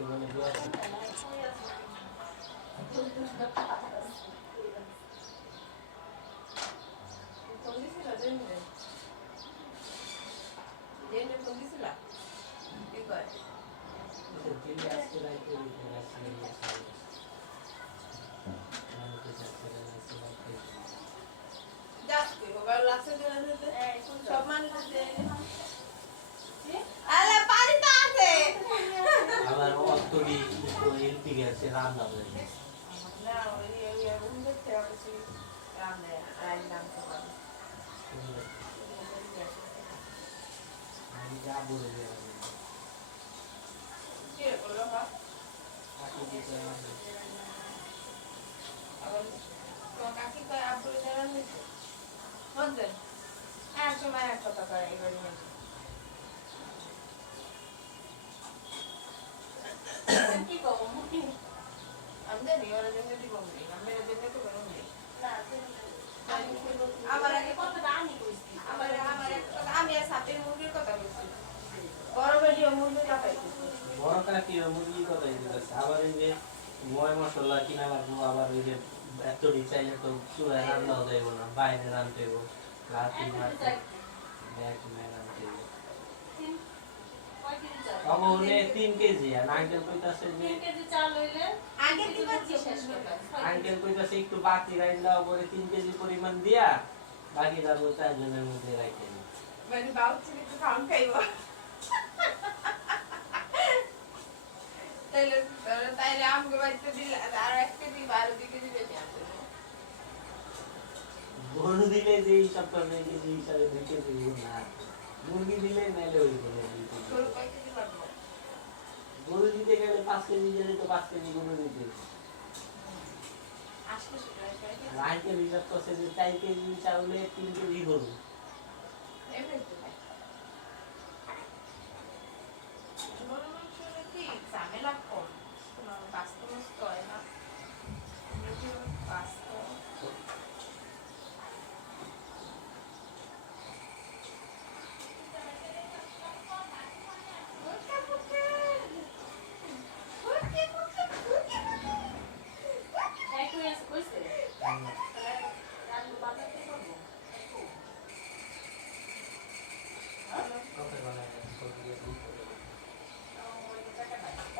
এখানে দিয়ে আছে দিল্লি আজকে রাইতে দিতে আসছে সব মানুষ আরে পানি তো আছে আবার অতরি এলপি গ্যাসে রান্না হয়ে গেছে না ওই রুম দেখতে হবে রান্না রান্না করতে আমি যা বলে দিলাম কি করলো বাবা আবার তো কাকি তো আব্বুরে জানান দিতে বুঝলেন এক সময় এক কথা করে এবারে কি করবো মুখি আমাদের ওরা জন্য দিব আমাদের জন্য তো করো না আমার আগে কথা আমি কইছি আমার আমি আর সাপের মুরগির কথা বলছি বড় বেলিও মুরগির কথা কইছি বড় কাকি মুরগির কথা দিতেছে আবার এই যে ময় মশলা কিনা লাগবো আবার এই যে এত চাইলে তো চুলায় রান্নাও যাইব না বাইরে রান্নতে হইব রাতে রান্নতে হইব অবনে 3 কেজি আর আঙ্কেল কইতাছে যে 3 কেজি চাল হইলে আঙ্কেল কি করছে শেষ কথা আঙ্কেল কইতাছে একটু বাকি রাইন দাও পরে 3 কেজি পরিমাণ দিয়া বাকি দাও 4 জনের মধ্যে রাখেন মানে বাউচি একটু খাম খাইবো তাইলে আমগো বাড়িতে দিলে আর 1 কেজি 12 কেজি বেশি আছে গরু দিলে যে হিসাব করবে কেজি হিসাবে 2 কেজি না মুরগি দিলে নাইলে হইব না গরু কয় কেজি লাগবে গরু দিতে গেলে 5 কেজি দিলে তো 5 কেজি গরু দিতে আজকে শুক্রবার আঙ্কেল হিসাব করছে যে 4 কেজি চাউলে 3 কেজি গরু এমনি তো গরু মাংস কি ঝামেলা কম কোনো বাস্তব হয় না বাস্তব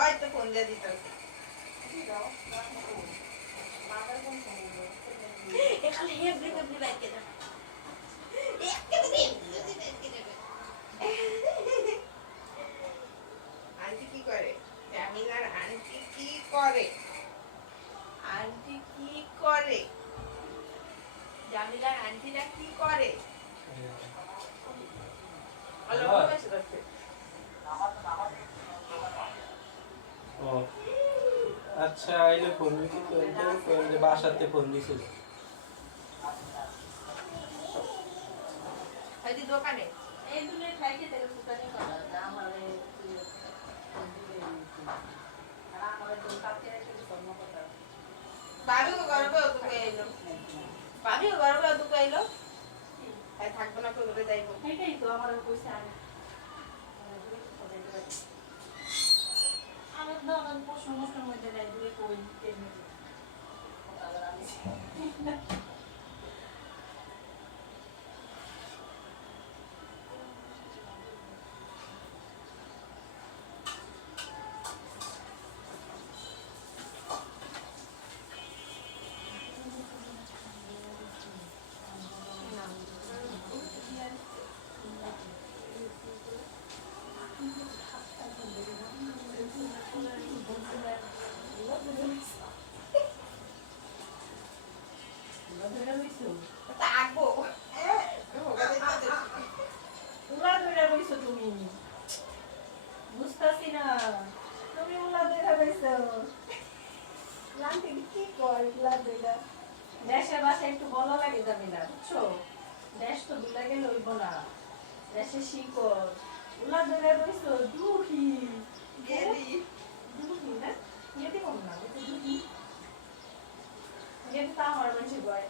ওই তো ফোন দিয়ে দিতে এখানে হেব্রি হেব্রি বাইকে না আন্টি কি করে জামিলার আন্টি কি করে আন্টি কি করে জামিলার আন্টিরা কি করে আচ্ছা আইলে ফোন দিছি তো বাসাতে ফোন দিছিল হয়তো দোকানে এই দুলে খাইতে তেল দোকানে করা না আমারে আর আমারে তো কাটতে রেখে কর্ম করতে বাবিও গর্বে তো কইলো বাবিও গর্বে তো কইলো তাই থাকবো না কইবে যাইবো এটাই তো আমারে কইছে আমি আমার দাদা প্রশ্ন মধ্যে নাই দূরে কই তেমনি কথা বলা আমি থাকবো উলা ধরে রইছো তুমি বুঝতাছি না তুমি উলা ধরে রইছো লান্টি কি কয় উলা ধরে দেশে বাসে একটু ভালো লাগে যাবে না বুঝছো দেশ তো দুলা গেলে হইব না দেশে শিকড় উলা ধরে রইছো দুহি গেলি দুহি না ইয়েতে কম না দুহি যেটা তা আমার মানুষ গয়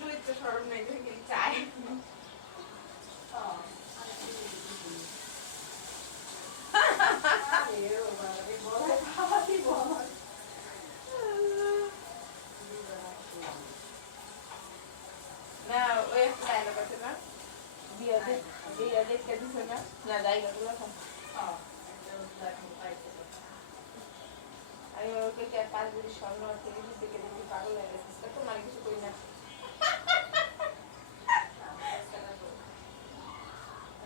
তুই তো শরম নাই তুই চাই আরে ও বাবা রে বলে বলে কি আর 5 ভরি স্বর্ণ থেকে দিকে দেখি পাগল হয়ে গেছিস তো তোমার কিছু কই না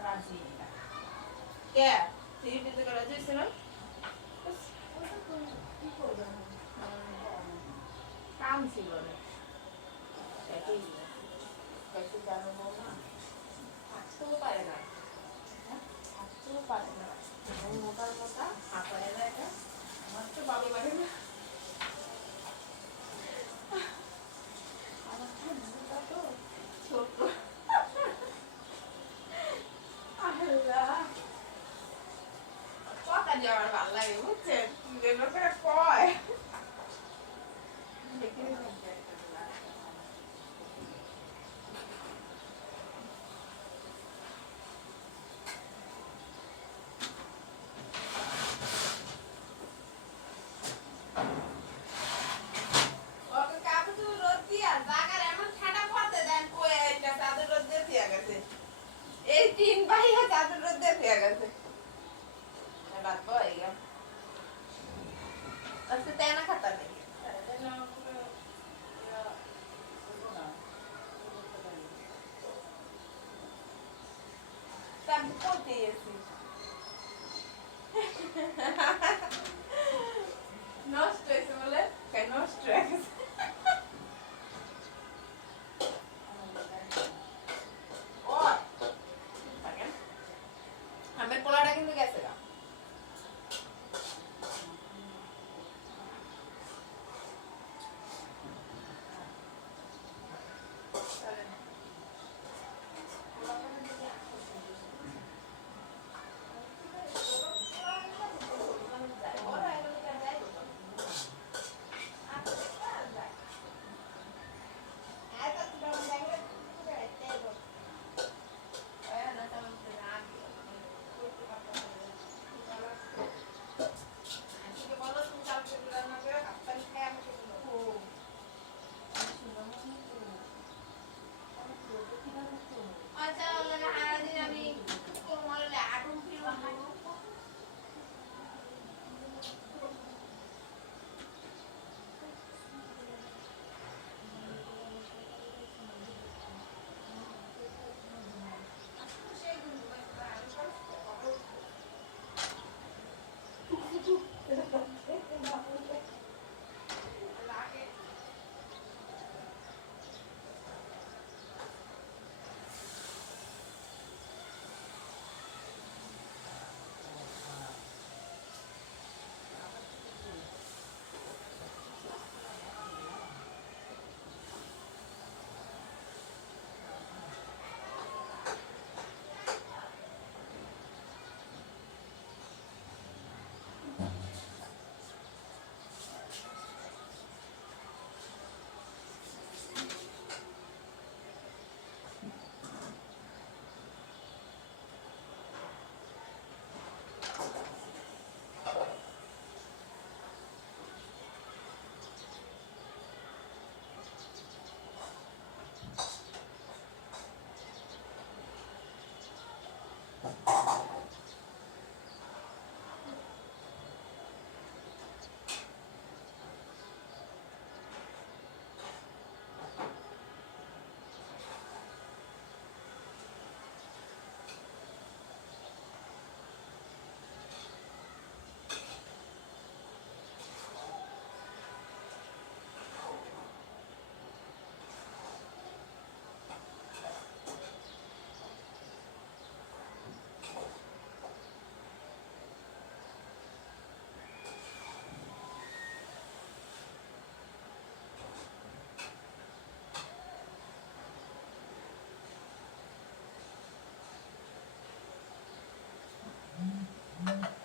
রাজি না। কে তুই দিতে করে যাইছ না ওটা তো কি করবে কাম ছিল রে একই কয়েকটু জানাবো না থাকতেও পারে না থাকতেও পারে না মোটার মোটা হাঁপায় না এটা আমার তো ভালো লাগে না আমার তো মুখটা তো ছোট আল্লাহ কথা দিয়ে আমার ভালো লাগে বুঝছেন যেগুলো করে কয় দেখে ওকে কাপড় রোদ দিয়া জাগার এমন ঠান্ডা পড়তে দেন কই একটা চাদর রোদ দিয়ে দিয়া গেছে এই তিন ভাইয়া চাদর রোদ দিয়ে দিয়া গেছে বাদ বই গা আজকে তেনা খাতা নেই আমি করতে গেছি নষ্ট হয়েছে বলে নষ্ট হয়ে গেছে ও আমার পোলাটা কিন্তু গেছে গা Mm-hmm.